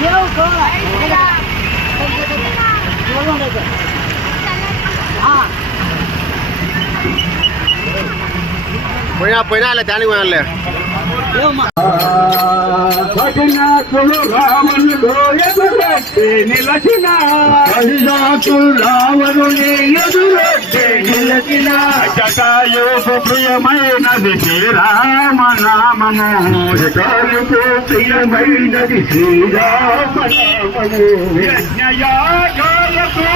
Yo, God! పోయినా పోయినా అలా దానికి పోయాలే భజనాకులు రావణుడు నిలచిన. భజనాకులు రావణుని నిలచిన. జటాయుకు ప్రియమైనది జటాయుకు ప్రియమైనది యజ్ఞయాగాలకు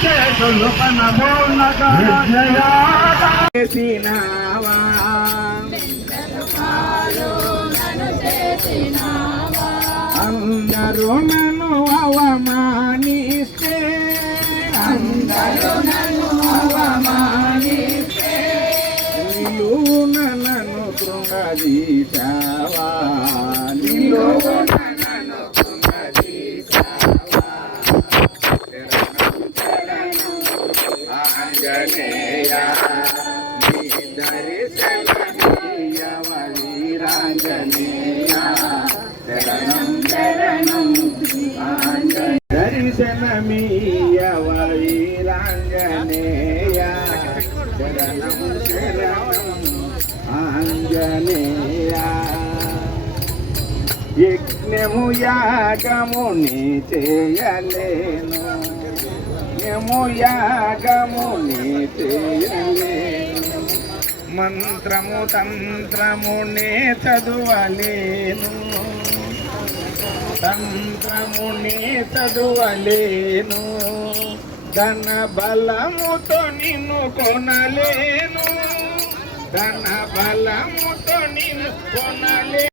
రాక్షసులు కనబోనగా యజ్ఞయాగా అందరూ నన్ను అవమానిస్తే అందరూ నన్ను అవమానిస్తే నిలువున నన్ను కృంగదీశావా? ఆంజనేయ నీ దర్శనమీయవ వీరాంజనేయ శరణం శరణం దర్శనమీయవ వీరాంజనేయ శరణం శరణం ఆంజనేయ. యజ్ఞము యాగముని చేయలేను. యజ్ఞము యాగము చేయలేను మంత్రము నే చదువలేను. తంత్రము నే చదువలేను. ధన బలముతో నిన్ను కొనలేను. ధన బలముతో నిన్ను కొనలేను